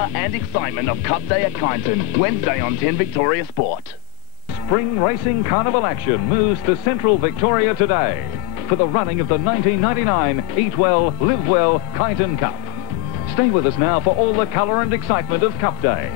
And excitement of Cup Day at Kyneton, Wednesday on 10 Victoria Sport. Spring racing carnival action moves to Central Victoria today for the running of the 1999 Eat Well, Live Well Kyneton Cup. Stay with us now for all the colour and excitement of Cup Day.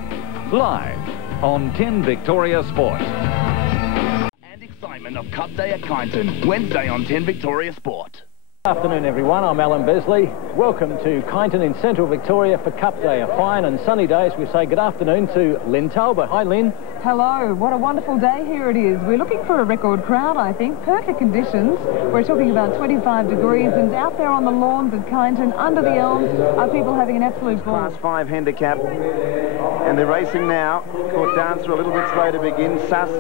Live on 10 Victoria Sport. And excitement of Cup Day at Kyneton, Wednesday on 10 Victoria Sport. Good afternoon, everyone. I'm Alan Besley. Welcome to Kyneton in Central Victoria for Cup Day, a fine and sunny day as we say good afternoon to Lyn Talbot. Hi, Lyn. Hello. What a wonderful day here it is. We're looking for a record crowd, I think. Perfect conditions. We're talking about 25 degrees, and out there on the lawns at Kyneton, under the elms, are people having an absolute ball. Class 5 handicap, and they're racing now. Court Dancer a little bit slow to begin. Suss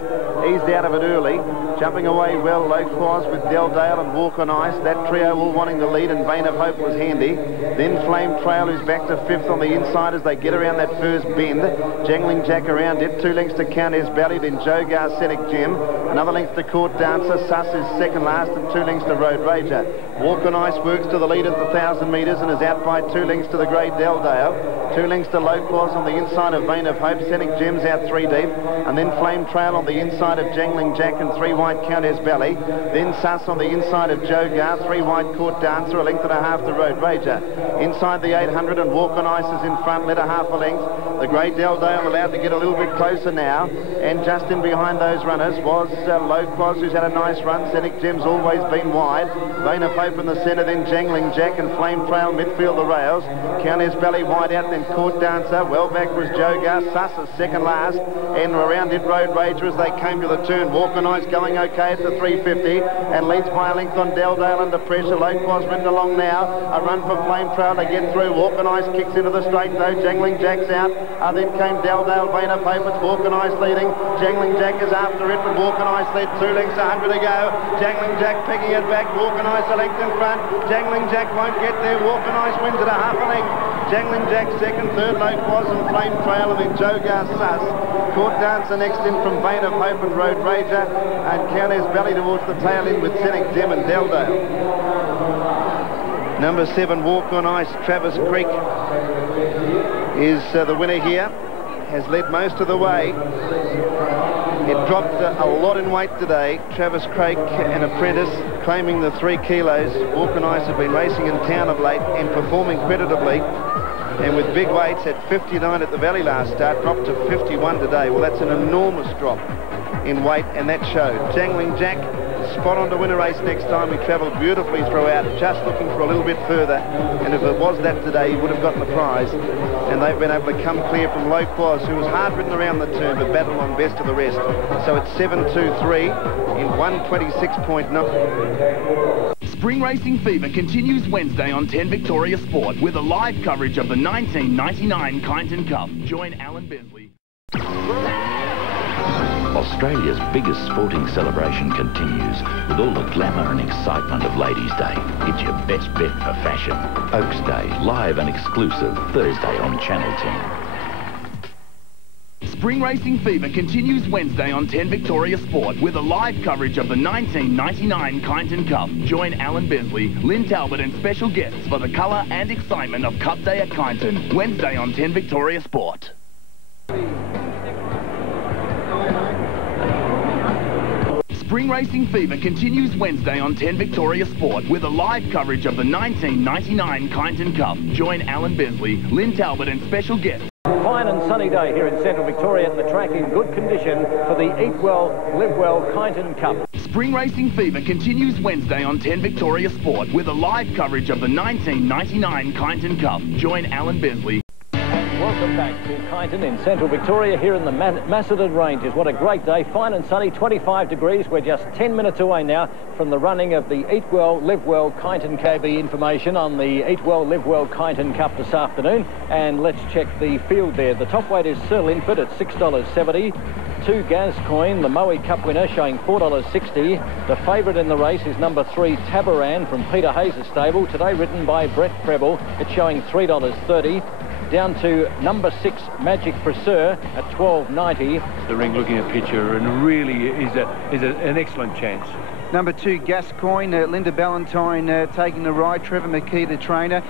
eased out of it early. Jumping away well, Low Claws with Delldale and Walk on Ice. That trio all wanting the lead, and Vein of Hope was handy. Then Flame Trail, who's back to 5th on the inside as they get around that first bend. Jangling Jack around it. 2 lengths to Countess Besley, then Jogar Scenic Gem. Another length to Court Dancer. Suss is second last, and 2 lengths to Road Rager. Walk on Ice works to the lead at the 1,000 metres and is out by 2 lengths to the grey Delldale. 2 lengths to Low Claws on the inside of Vein of Hope. Scenic Gem's out 3 deep. And then Flame Trail on the inside of Jangling Jack and 3 wide Countess Besley. Then Suss on the inside of Jogar. 3 wide Court Dancer, a length and a half to Road Rager. Inside the 800 and Walk on Ice is in front, let a half a length. The grey Delldale allowed to get a little bit closer now. And just in behind those runners was Low Claws, who's had a nice run. Scenic Gem's always been wide. Vein of Hope in the centre, then Jangling Jack and Flame Trail midfield the rails. Countess Besley wide out, then Court Dancer. Well back was Jogar. Suss is second last. And around it Road Rager as they came to the turn. Walk on Ice going okay at the 350 and leads by a length on Delldale under pressure. Low Claws ridden along now. A run for Flame Trail to get through. Walk on Ice kicks into the straight though. Jangling Jack's out. Then came Delldale. Vein of Hope. It's Walk on Ice leading. Jangling Jack is after it, but Walk on Ice led 2 lengths, 100 to go. Jangling Jack picking it back. Walk on Ice a length in front. Jangling Jack won't get there. Walk on Ice wins it a half a length. Jangling Jack second, third Low Claws and Flame Trail, and then Jogar Suss. Court Dancer next in from Vein of Hope and Road Rager, and Countess Besley towards the tail end with Scenic Gem and Delldale. Number 7, Walk on Ice, Travis Creek is the winner here. Has led most of the way. It dropped a lot in weight today. Travis Craig, an apprentice, claiming the 3 kilos. Walk on Ice have been racing in town of late and performing creditably. And with big weights at 59 at the Valley last start, dropped to 51 today. Well, that's an enormous drop in weight, and that showed. Jangling Jack, spot on to win a race next time. He travelled beautifully throughout, just looking for a little bit further. And if it was that today, he would have gotten the prize. And they've been able to come clear from Low Claws, who was hard ridden around the turn, but battled on best of the rest. So it's 7-2-3 in 1:26.9. Spring racing fever continues Wednesday on 10 Victoria Sport with a live coverage of the 1999 Kyneton Cup. Join Alan Besley. Australia's biggest sporting celebration continues with all the glamour and excitement of Ladies' Day. It's your best bet for fashion. Oaks Day, live and exclusive, Thursday on Channel 10. Spring racing fever continues Wednesday on 10 Victoria Sport with a live coverage of the 1999 Kyneton Cup. Join Alan Besley, Lyn Talbot and special guests for the colour and excitement of Cup Day at Kyneton, Wednesday on 10 Victoria Sport. Spring racing fever continues Wednesday on 10 Victoria Sport with a live coverage of the 1999 Kyneton Cup. Join Alan Besley, Lyn Talbot and special guests. Fine and sunny day here in Central Victoria at the track in good condition for the Eat Well, Live Well Kyneton Cup. Spring racing fever continues Wednesday on 10 Victoria Sport with a live coverage of the 1999 Kyneton Cup. Join Alan Besley. Welcome back to Kyneton in Central Victoria here in the Macedon Ranges. What a great day, fine and sunny, 25 degrees. We're just 10 minutes away now from the running of the Eat Well, Live Well Kyneton KB. Information on the Eat Well, Live Well Kyneton Cup this afternoon. And let's check the field there. The top weight is Sir Linford at $6.70. 2 Gascoigne, the Moe Cup winner, showing $4.60. The favourite in the race is number 3 Tabaran from Peter Hayes' stable, today ridden by Brett Preble. It's showing $3.30. Down to number 6 Magic Preser at $12.90. The ring looking at picture and really is an excellent chance. Number 2, Gascoigne, Linda Ballantyne taking the ride. Trevor McKee, the trainer.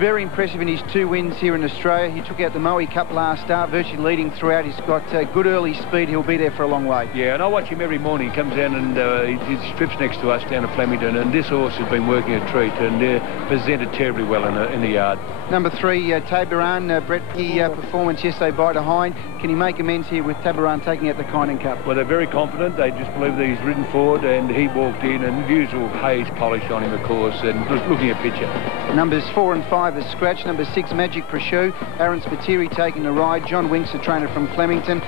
Very impressive in his 2 wins here in Australia. He took out the Moe Cup last start, virtually leading throughout. He's got good early speed. He'll be there for a long way. Yeah, and I watch him every morning. He comes down and he strips next to us down at Flemington, and this horse has been working a treat and presented terribly well in the yard. Number 3, Tabaran, Brett P performance yesterday by behind. Can he make amends here with Tabaran taking out the Kyneton Cup? Well, they're very confident. They just believe that he's ridden forward, and he walked in, and usual haze polish on him, of course, and just looking at picture. Numbers 4 and 5 is scratch. Number 6, Magic Prosciutto. Aaron Spiteri taking the ride. John Winks, the trainer from Flemington,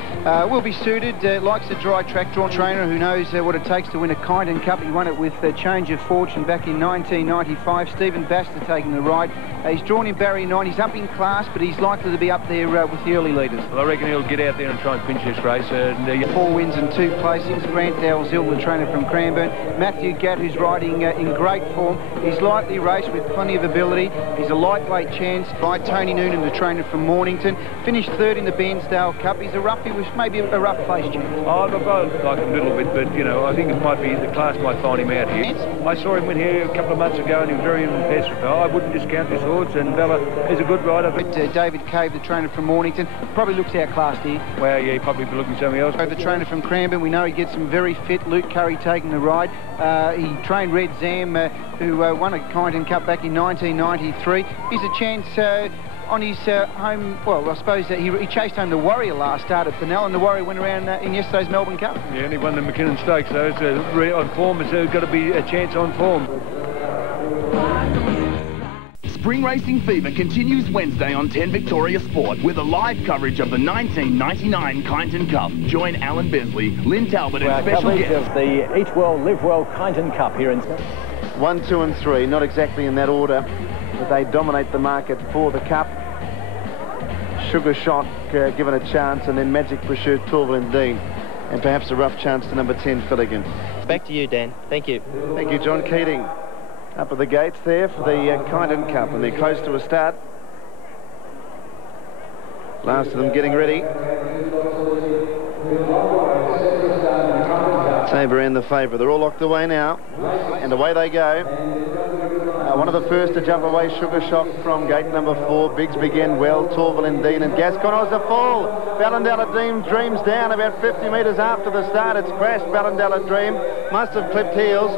will be suited. Likes a dry track drawn trainer who knows what it takes to win a Kyneton Cup. He won it with Change of Fortune back in 1995. Stephen Baxter taking the ride. He's drawn in barrier 9. He's up in class, but he's likely to be up there with the early leaders. Well, I reckon he'll get out there and try and finish this race. 4 wins and 2 placings. Grant Dalziel, the trainer from Cranbourne. Matthew Gatt, who's riding in great form. He's lightly raced with plenty of ability. He's a lightweight chance by Tony Noonan, the trainer from Mornington. Finished 3rd in the Bairnsdale Cup. He's a roughie with maybe a rough place chance. Oh, look, I like him a little bit, but, you know, I think it might be, the class might find him out here. I saw him win here a couple of months ago, and he was very impressive. I wouldn't discount this horse, and Bella is a good rider. But David Cave, the trainer from Mornington, probably looks outclassed here. Well, yeah, he probably be looking something else. The trainer from Cranbourne, we know he gets some very fit. Luke Curry taking the ride. He trained Red Zam, who won a Kyneton Cup back in 1993. He's a chance on his home, well, I suppose he chased home the Warrior last start at Fennell, and the Warrior went around in yesterday's Melbourne Cup. Yeah, and he won the McKinnon Stakes, so it's on form. It's got to be a chance on form. Spring racing fever continues Wednesday on 10 Victoria Sport with a live coverage of the 1999 Kyneton Cup. Join Alan Besley, Lyn Talbot and special guests of the Eat Well, Live Well Kyneton Cup here in... 1, 2 and 3, not exactly in that order, but they dominate the market for the Cup. Sugar Shock given a chance, and then Magic Prosciutto, Torval and Dean, and perhaps a rough chance to number 10 Filligan. Back to you, Dan. Thank you. Thank you, John Keating. Up at the gates there for the Kyneton Cup, and they're close to a start. Last of them getting ready. Tabaran the favourite. They're all locked away now, and away they go. One of the first to jump away, Sugar Shock from gate number 4. Biggs began well, Torval and Dean, and Gascoigne was a fall. Bellendella Dream's down about 50 metres after the start. It's crashed, Bellendella Dream. Must have clipped heels.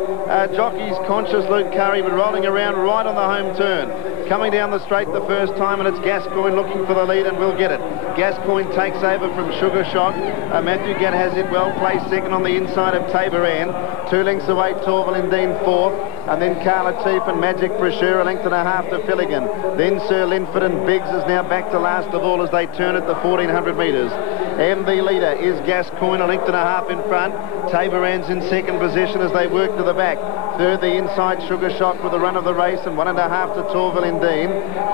Jockey's conscious, Luke Curry, but rolling around right on the home turn. Coming down the straight the first time, and it's Gascoigne looking for the lead, and will get it. Gascoigne takes over from Sugar Shock. Matthew Gatt has it well placed, second on the inside of Tabaran. 2 lengths away, Torval and Dean 4th. And then Carla Teef and Magic Prosciutto, 1.5 lengths to Filligan. Then Sir Linford and Biggs is now back to last of all as they turn at the 1400 metres. And the leader is Gascoigne, 1.5 lengths in front. Tabaran's in second position as they work to the back. Third, the inside Sugar Shock with the run of the race, and 1.5 to Torval and Dean.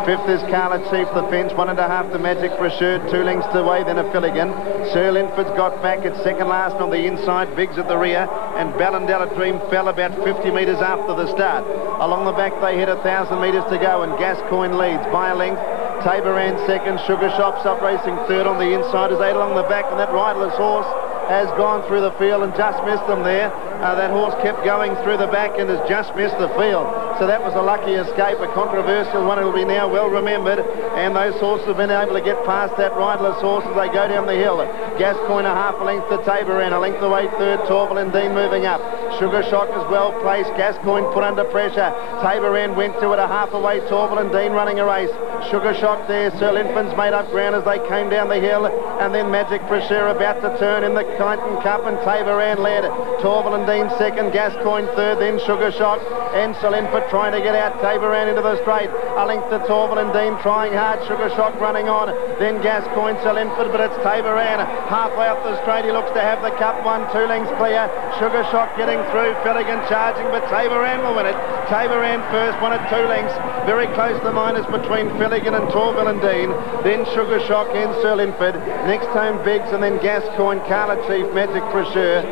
Fifth is Carla Teef, the fence, 1.5 to Magic Prosciutto, 2 lengths away, then a Filligan. Sir Linford's got back at second last on the inside, Biggs at the rear, and Bellendella Dream fell about 50 metres after the start. Along the back they hit 1,000 metres to go, and Gascoigne leads by a length. Tabaran second, Sugar Shock's up racing third on the inside as 8 along the back, and that riderless horse has gone through the field and just missed them there. That horse kept going through the back and has just missed the field. So that was a lucky escape, a controversial one. It'll be now well remembered, and those horses have been able to get past that riderless horse as they go down the hill. Gascoigne 1/2 length to Tabaran, 1 length away third, Torval and Dean moving up. Sugar Shock is well placed, Gascoigne put under pressure. Tabaran went to it 1/2 away, Torval and Dean running a race. Sugar Shock there, Sir Linford's made up ground as they came down the hill, and then Magic Prosciutto about to turn in the Kyneton Cup, and Tabaran led. Torval and Dean second, Gascoigne third, then Sugar Shock and Sir Linford trying to get out. Tabaran into the straight, 1 length to Torval and Dean trying hard, Sugar Shock running on, then Gascoigne, Sir Linford, but it's Tabaran halfway up the straight. He looks to have the cup won, 2 lengths clear. Sugar Shock getting through, Filligan charging, but Tabaran will win it. Tabaran first, won at 2 lengths, very close to the minors between Filligan and Torval and Dean, then Sugar Shock and Sir Linford. Next home Biggs, and then Gascoigne, Carla Teef, Magic Prosciutto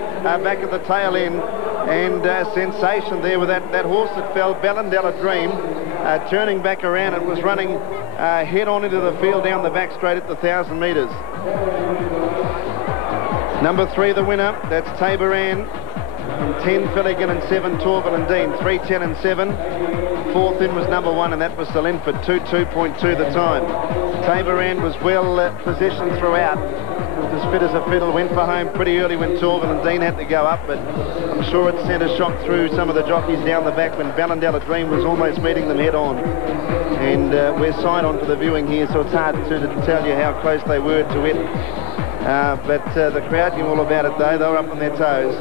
back at the tail end. And sensation there with that horse that fell, Bellendella Dream, turning back around. It was running head on into the field down the back straight at the 1,000 metres. Number 3, the winner, that's Tabaran. 10 Filligan and 7 Torval and Dean. 3:10 and 7. Fourth in was number 1, and that was Lyn for 2:2.2 the time. Taborand was well positioned throughout. As fit as a fiddle, went for home pretty early when Torval and Dean had to go up, but I'm sure it sent a shock through some of the jockeys down the back when Bellendella Dream was almost meeting them head on. And we're side on for the viewing here, so it's hard to tell you how close they were to it. But the crowd knew all about it though. They were up on their toes.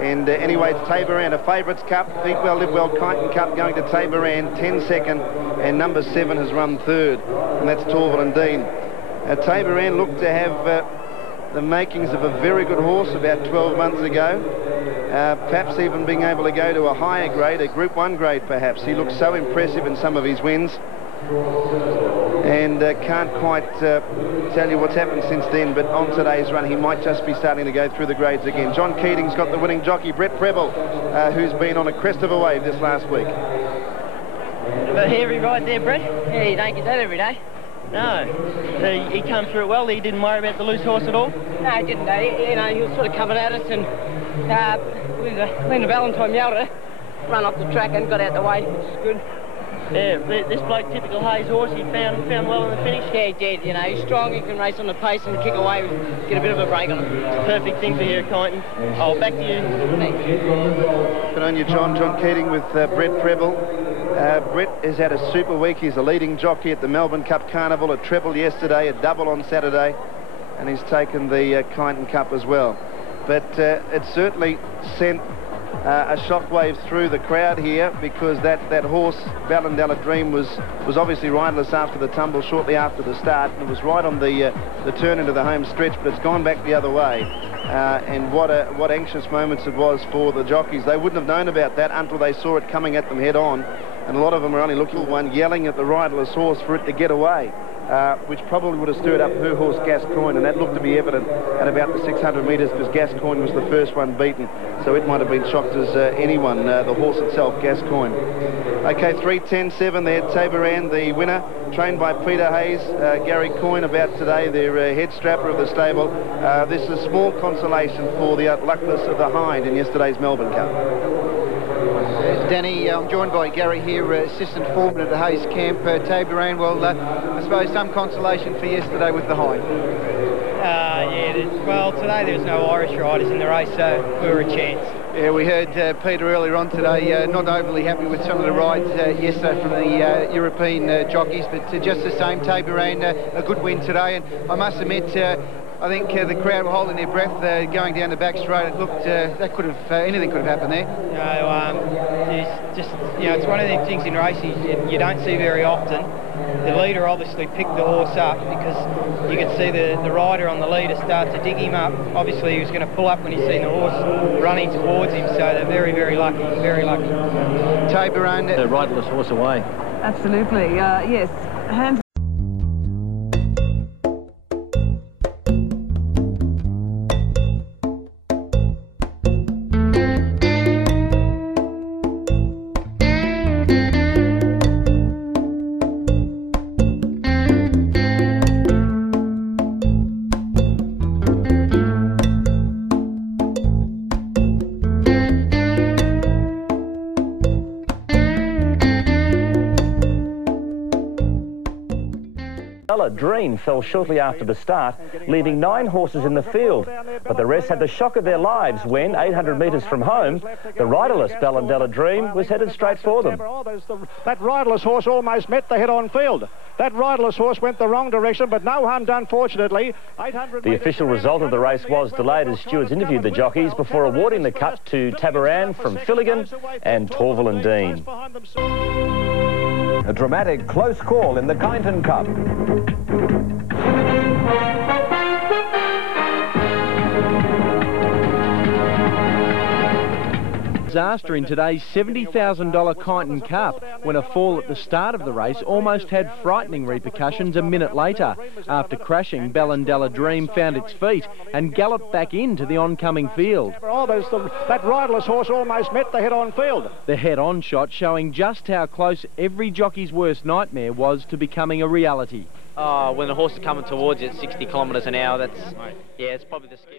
And anyway, it's Taborand, a Favourites Cup, Eat Well, Live Well, Kyneton Cup going to Taborand, 10-second, and number 7 has run 3rd, and that's Torval and Dean. Taborand looked to have the makings of a very good horse about 12 months ago, perhaps even being able to go to a higher grade, a Group 1 grade perhaps. He looks so impressive in some of his wins, and can't quite tell you what's happened since then, but on today's run he might just be starting to go through the grades again. John Keating's got the winning jockey, Brett Preble, who's been on a crest of a wave this last week. A heavy ride there, Brett. Yeah, you don't get that every day. No, he came through it well. He didn't worry about the loose horse at all. No, he didn't. He was sort of coming at us, and Lyn Valentine yelled at her, run off the track and got out the way, which is good. Yeah, this bloke, typical Hayes horse, he found well in the finish. Yeah, he did. You know, he's strong. He can race on the pace and kick away, get a bit of a break on him. Perfect thing for here at Kyneton. Oh, back to you. Thank you. Good on you, John. John Keating with Brett Preble. Brett has had a super week. He's a leading jockey at the Melbourne Cup Carnival, a treble yesterday, a double on Saturday, and he's taken the Kyneton Cup as well. But it certainly sent a shockwave through the crowd here, because that horse, Bellendella Dream, was obviously riderless after the tumble shortly after the start, and it was right on the turn into the home stretch, but it's gone back the other way. And what anxious moments it was for the jockeys. They wouldn't have known about that until they saw it coming at them head on, and a lot of them are only looking at one, yelling at the riderless horse for it to get away, which probably would have stirred up her horse Gascoigne, and that looked to be evident at about the 600 metres, because Gascoigne was the first one beaten, so it might have been shocked as anyone, the horse itself, Gascoigne. Okay, 3:10.7 there, Taborand, the winner, trained by Peter Hayes, Gary Coyne about today, their head strapper of the stable. This is small consolation for the luckless of the Hind in yesterday's Melbourne Cup. Danny, I'm joined by Gary here, assistant foreman at the Hayes camp. Taborand, well, I suppose some consolation for yesterday with the Hind. Yeah, well, today there was no Irish riders in the race, so we were a chance. Yeah, we heard Peter earlier on today, not overly happy with some of the rides yesterday from the European jockeys, but just the same, Taborand, a good win today, and I must admit, I think the crowd were holding their breath going down the back straight. It looked that could have anything could have happened there. No, it's just, you know, it's one of the things in racing you don't see very often. The leader obviously picked the horse up, because you could see the rider on the leader start to dig him up. Obviously he was going to pull up when he seen the horse running towards him, so they're very, very lucky, very lucky. Taborand, The riderless horse away. Absolutely, yes. Hands Dream fell shortly after the start, leaving 9 horses in the field, but the rest had the shock of their lives when, 800 metres from home, the riderless Bellendella Dream was headed straight for them. That riderless horse almost met the head-on field. That riderless horse went the wrong direction, but no harm done, fortunately. The official result of the race was delayed as stewards interviewed the jockeys before awarding the cup to Taborand from Filligan and Torval and Dean. A dramatic close call in the Kyneton Cup. Disaster in today's $70,000 Kyneton Cup, when a fall at the start of the race almost had frightening repercussions a minute later. After crashing, Bellendella Dream found its feet and galloped back into the oncoming field. That riderless horse almost met the head-on field. The head-on shot showing just how close every jockey's worst nightmare was to becoming a reality. When the horse is coming towards you at 60 kilometres an hour, yeah, it's probably the scary.